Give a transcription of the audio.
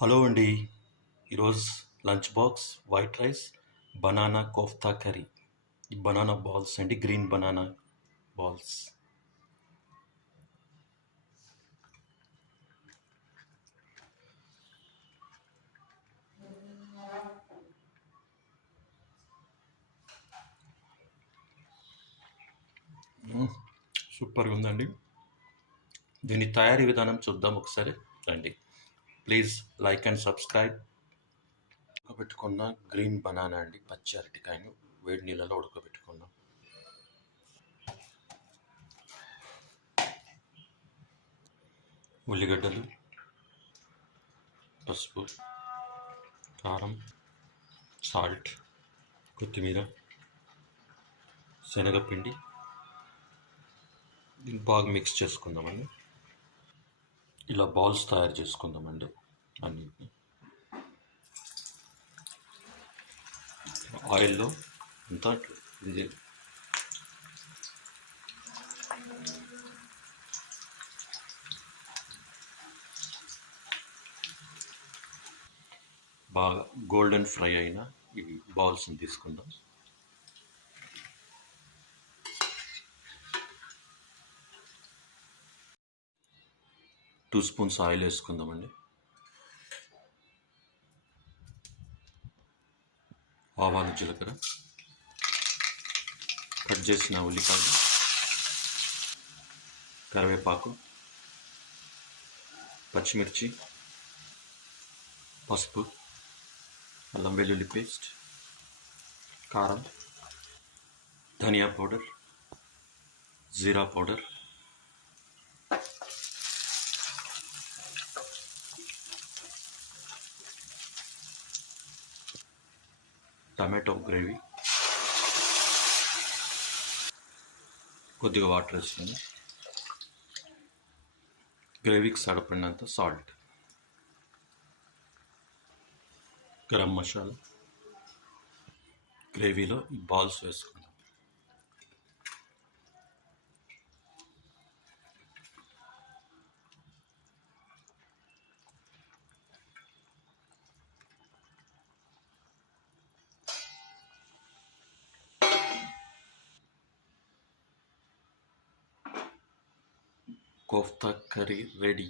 Hello అండి. ఈరోజు lunch box white rice banana kofta curry. Banana balls అండి green banana balls. సూపర్గా ఉందండి. దీని తయారీ విధానం చూద్దాం ఒకసారి. రండి. Please like and subscribe. ఉడకబెట్టుకున్న green banana అండి పచ్చి అరటికాయను వేడి నీళ్ళలో ఉడకబెట్టుకున్నాం. ఉల్లిగడ్డలు పసుపు కారం సాల్ట్ కొత్తిమీర శనగపిండి. దీన్ని బాగా మిక్స్ చేసుకుందామండి. ఇలా బాల్స్ తయారు చేసుకుందామండి. అన్నిటిని ఆయిల్లో అంతా ఇది. బాగా గోల్డెన్ ఫ్రై అయిన ఇవి బాల్స్ని తీసుకుందాం. టూ స్పూన్స్ ఆయిల్ వేసుకుందామండి. ఆవాలు జీలకర్ర. కట్ చేసిన ఉల్లిపాయలు. కరివేపాకు. పచ్చిమిర్చి. పసుపు. అల్లం వెల్లుల్లి పేస్ట్. కారం. Dhania powder. Jeera powder. Tomato gravy. కొద్దిగా వాటర్ వేసుకొని గ్రేవీకి సరిపడినంత సాల్ట్. గరం మసాలా. గ్రేవీలో బాల్స్ వేసుకుందాం కోఫ్తా కర్రీ రెడీ